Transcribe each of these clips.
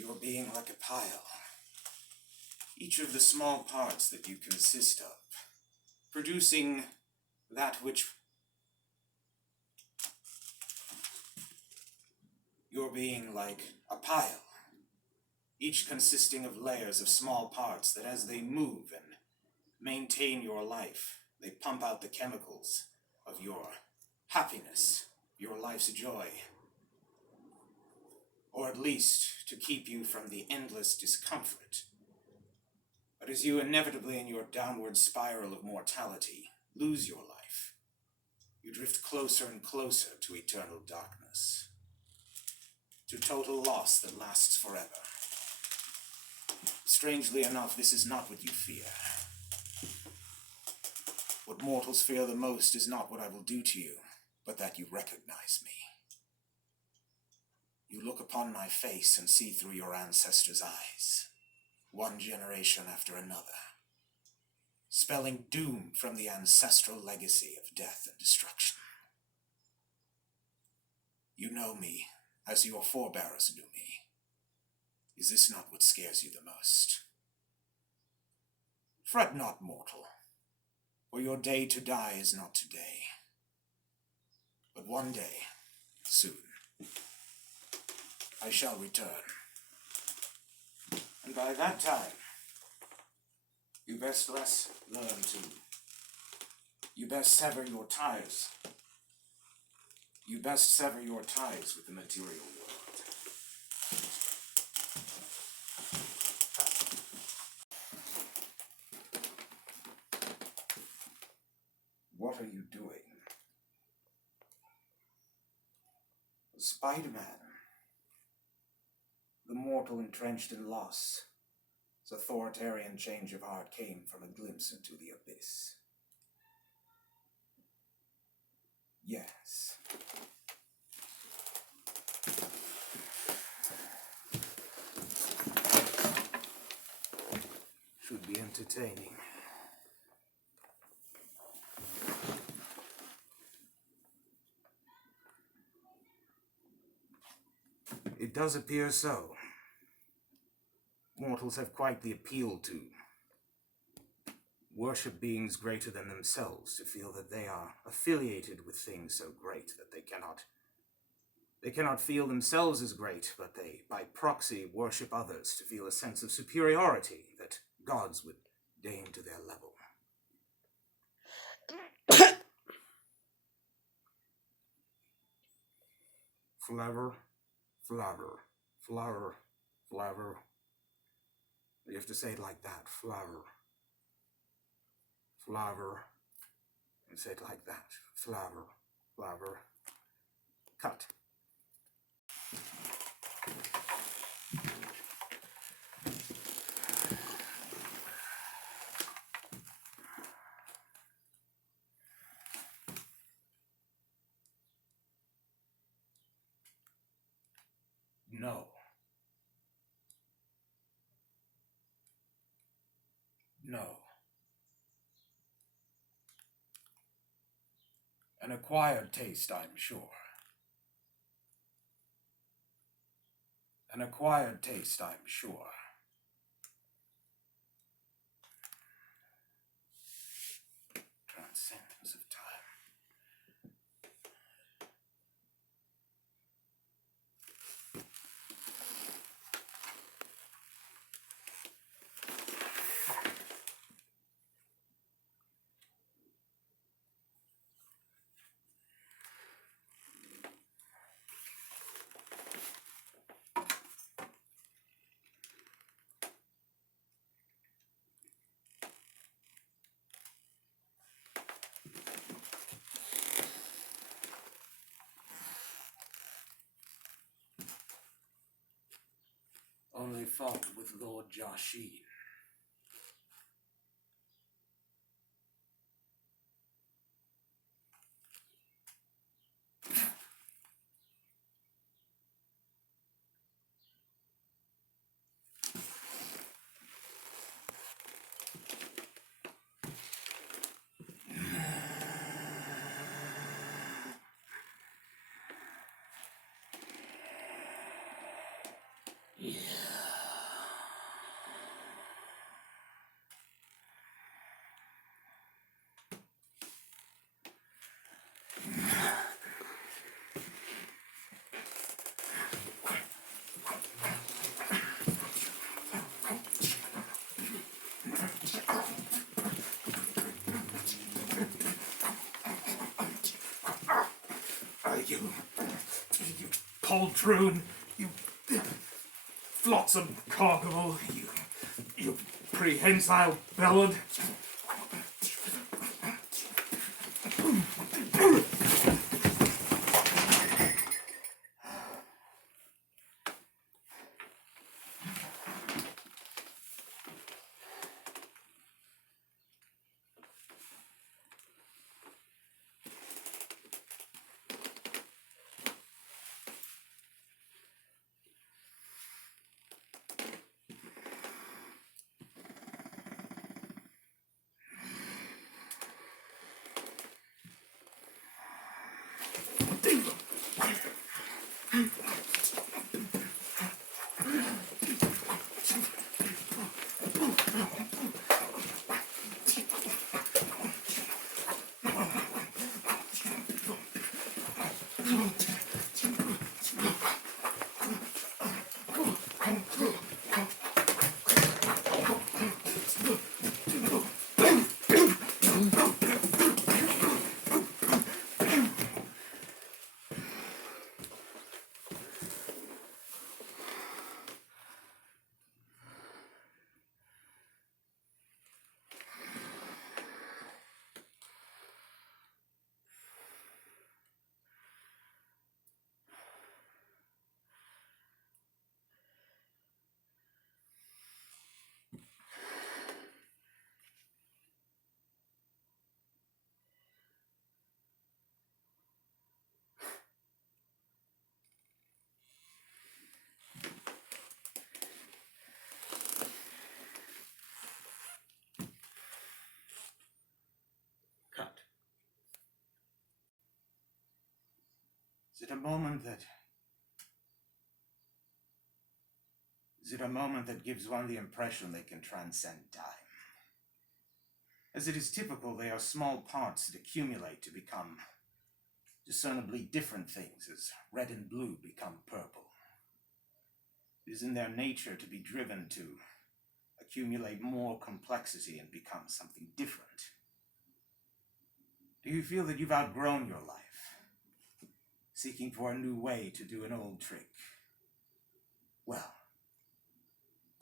Your being like a pile, each of the small parts that you consist of, producing that which your being like a pile, each consisting of layers of small parts that as they move and maintain your life, they pump out the chemicals of your happiness, your life's joy, or at least to keep you from the endless discomfort. But as you inevitably in your downward spiral of mortality lose your life, you drift closer and closer to eternal darkness, to total loss that lasts forever. Strangely enough, this is not what you fear. What mortals fear the most is not what I will do to you, but that you recognize me. You look upon my face and see through your ancestors' eyes, one generation after another, spelling doom from the ancestral legacy of death and destruction. You know me as your forebears knew me. Is this not what scares you the most? Fret not, mortal, for your day to die is not today, but one day, soon, I shall return. And by that time, you best you best sever your ties. You best sever your ties with the material world. What are you doing? Spider-Man, the mortal entrenched in loss, his authoritarian change of heart came from a glimpse into the abyss. Yes. Should be entertaining. It does appear so. Mortals have quite the appeal to worship beings greater than themselves, to feel that they are affiliated with things so great that they cannot feel themselves as great, but they, by proxy, worship others to feel a sense of superiority that gods would deign to their level. Flower, flower, flower, flower. You have to say it like that, flower, flower, and say it like that, flower, flower, cut. No. No. An acquired taste, I'm sure. An acquired taste, I'm sure. Transcendence of time. Only fought with Lord Jasheen. Yeah. You poltroon, you flotsam coggle, you prehensile bellad. Cut. Is it a moment that gives one the impression they can transcend time? As it is typical, they are small parts that accumulate to become discernibly different things as red and blue become purple. It is in their nature to be driven to accumulate more complexity and become something different. Do you feel that you've outgrown your life, seeking for a new way to do an old trick? Well,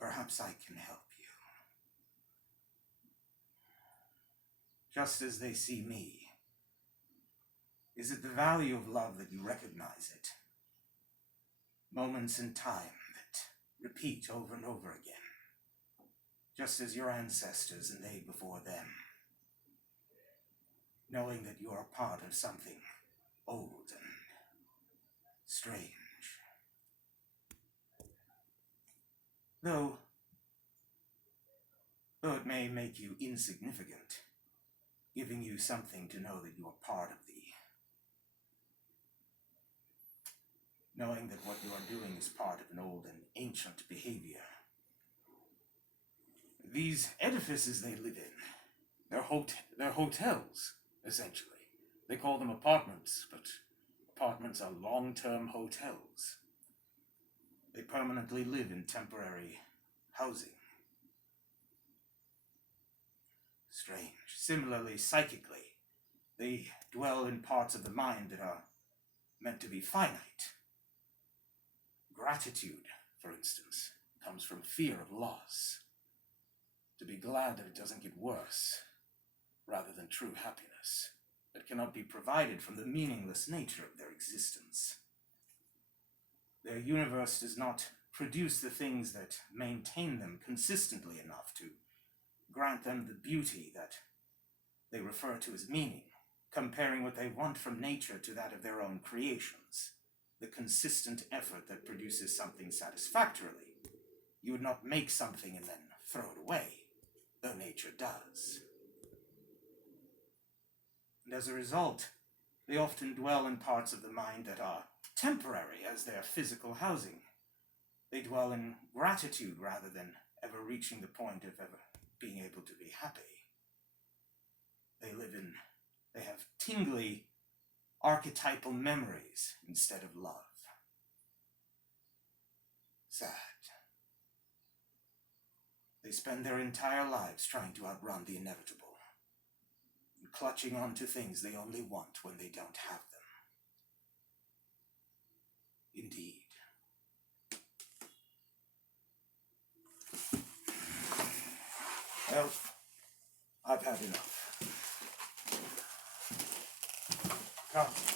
perhaps I can help you. Just as they see me, is it the value of love that you recognize it? Moments in time that repeat over and over again, just as your ancestors and they before them. Knowing that you are part of something old and strange. Though it may make you insignificant, giving you something to know that you are part of knowing that what you are doing is part of an old and ancient behavior. These edifices they live in, they're hotels, essentially. They call them apartments, but apartments are long-term hotels. They permanently live in temporary housing. Strange. Similarly, psychically, they dwell in parts of the mind that are meant to be finite. Gratitude, for instance, comes from fear of loss. To be glad that it doesn't get worse, rather than true happiness that cannot be provided from the meaningless nature of their existence. Their universe does not produce the things that maintain them consistently enough to grant them the beauty that they refer to as meaning, comparing what they want from nature to that of their own creations, the consistent effort that produces something satisfactorily. You would not make something and then throw it away, though nature does. And as a result, they often dwell in parts of the mind that are temporary as their physical housing. They dwell in gratitude rather than ever reaching the point of ever being able to be happy. They have tingly, archetypal memories instead of love. Sad. They spend their entire lives trying to outrun the inevitable, and clutching on to things they only want when they don't have them. Indeed. Well, I've had enough. Come.